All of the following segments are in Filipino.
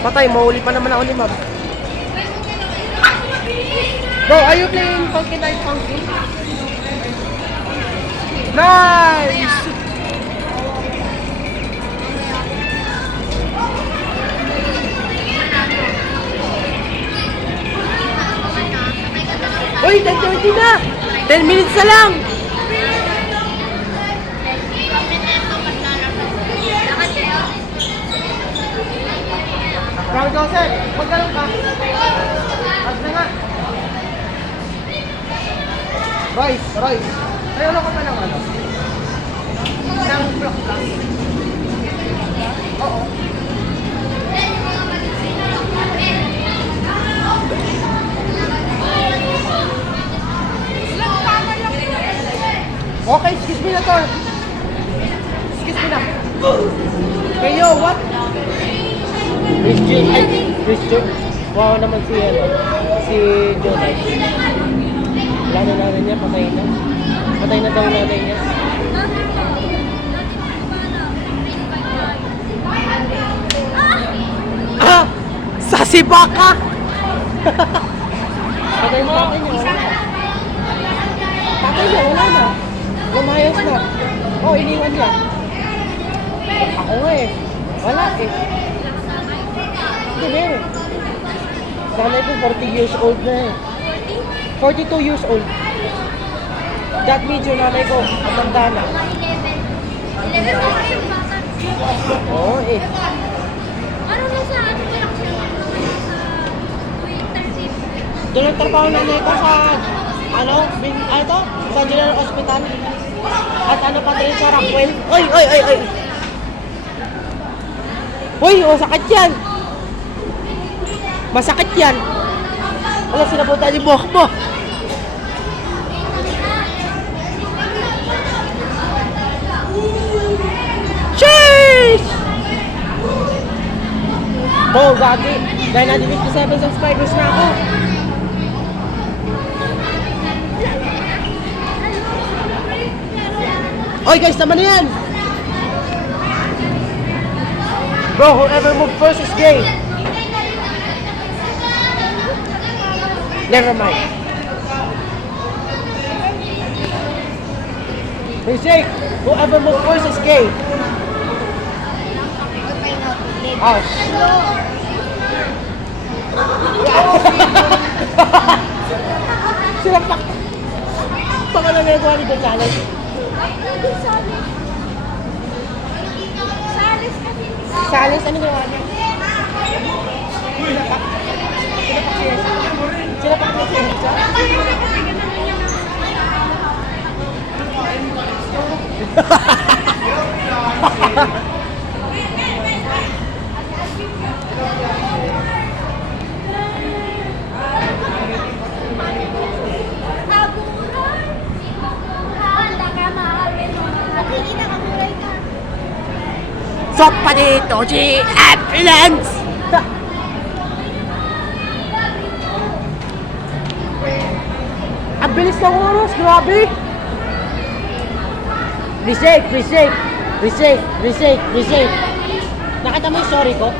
Patay, mahuli pa naman ako ni ma'am. Bro, are you playing Funky Night Funky? Nice! Uy, 10:30 na! 10 minutes na lang! Bro Joseph, magkaroon ka? As na nga. Royce. Ay, ano ka pa ng ano? Ng block lang. Oo. Okay, excuse me na to. Excuse me na. Hey, yo, what? Christian. Wow naman si Jonay. Wala na nanay niya, patay na. Patay na daw nanay niya. Ah! Sasibaka! Patay mo tatay niya, wala na. Tatay niya, wala na. Lumayas na. Oh, iniwan niya. Ako nga eh. Wala eh. Hindi meron. Nanay ko 40 years old na eh. 42 years old. That means yung nanay ko, matanda na. 11 hours yung bata. Oo eh. Ano na sa ano ko lang siya sa Twitter tip. Doon nagtrabaho nanay ko sa, sa General Hospital. At ano pa rin sa Rockwell. Oy! Uy, sakit yan! Masakit yan! Wala, sinapunta yung buhok mo! Cheers! Oh, gagi! Dahil na 57 subscribers na ako! Oy guys, naman na yan! Bro, whoever moved first is gay! Never mind. Hey Jake, whoever moved first is gay. Oh. Sila pa. Baka na nagawa ni Gonzales. Salis, ano gawa niya? Sila pa siya? Stop pa dito, si ambulance! Ang bilis ng oras, grabe! Reshape! Nakita mo yung story ko?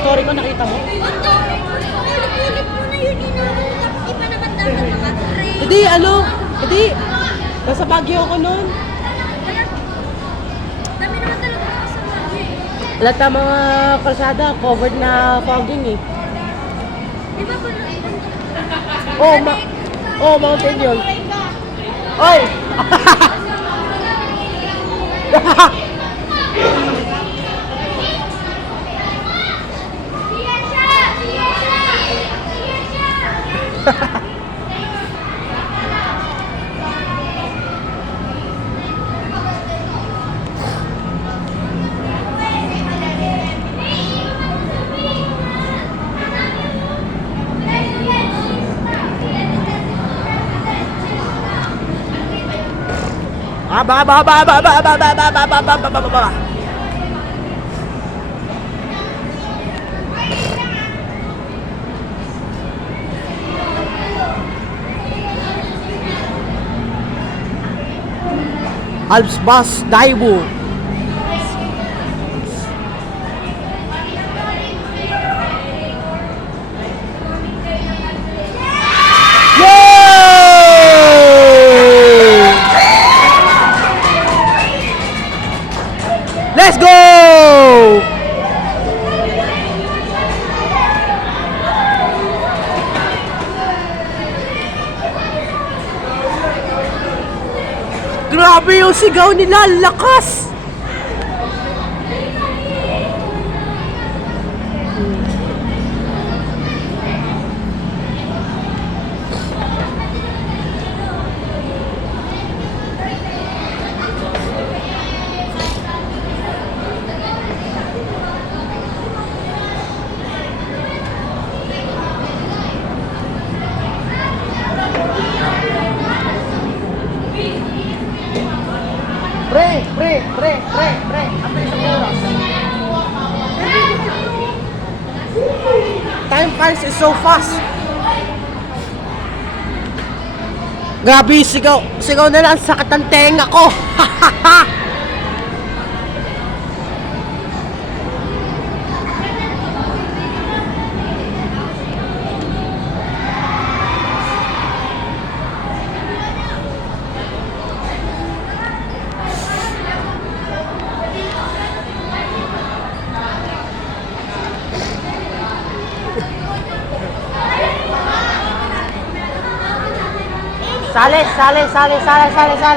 Story ko nakita mo? Ulit mo na yun, di pa naman dapat nakatry. Hindi! Nasa Baguio ako noon. Dami naman talaga sa mga. Lahat ng mga kalsada covered na fogging eh. Di ba ba Mountain yun. Oy! Alps Bus Daewoo. Grabe yung sigaw nila, lakas! Pre. Apay sa oras. Time flies is so fast. Grabe, sigaw. Sigaw na lang, sakit ang tenga ko.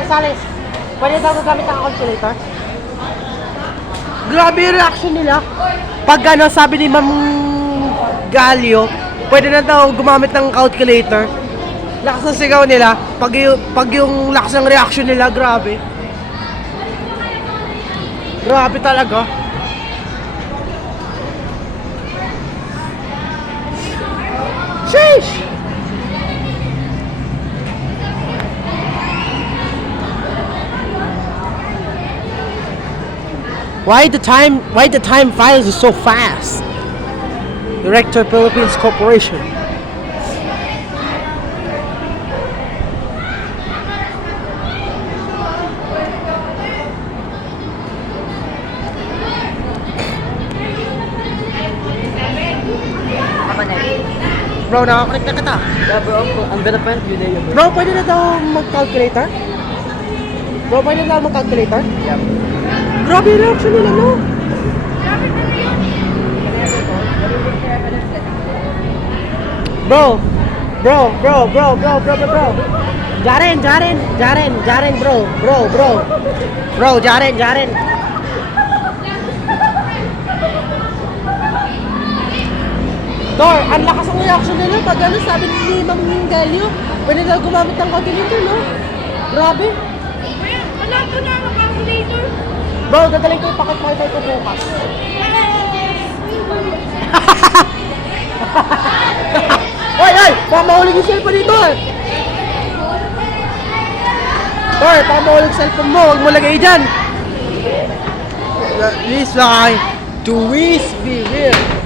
Salis. Pwede daw gamit ang calculator? Grabe yung reaction nila. Pag ano, sabi ni Ma'am Galio, pwede na daw gumamit ng calculator. Lakas ng sigaw nila. Pag yung lakas ng reaction nila, grabe. Grabe talaga. Sheesh! Why the time flies is so fast? Director Philippines Corporation. Bro, nakakorek na kita. Yeah, bro. Ang ganda pa yun yun bro. Bro, pwede na daw mag-calculator? Bro, pwede na daw mag-calculator? Yeah. Grabe yung reaction nila, no? Bro. Jaren, bro. Bro, Jaren. Dor, ang lakas ng reaction nila pag ano, sabi ni Ma'am Galio, pwede daw gumamit ng calculator, no? Grabe. Wala ko na ang calculator. Bro, dadaling ko yung packet wifi ko bukas. Oy! Baka mahulog yung cellphone dito eh! Tor, baka mahulog yung cellphone mo, huwag mo lagay dyan! Please lang, to be here.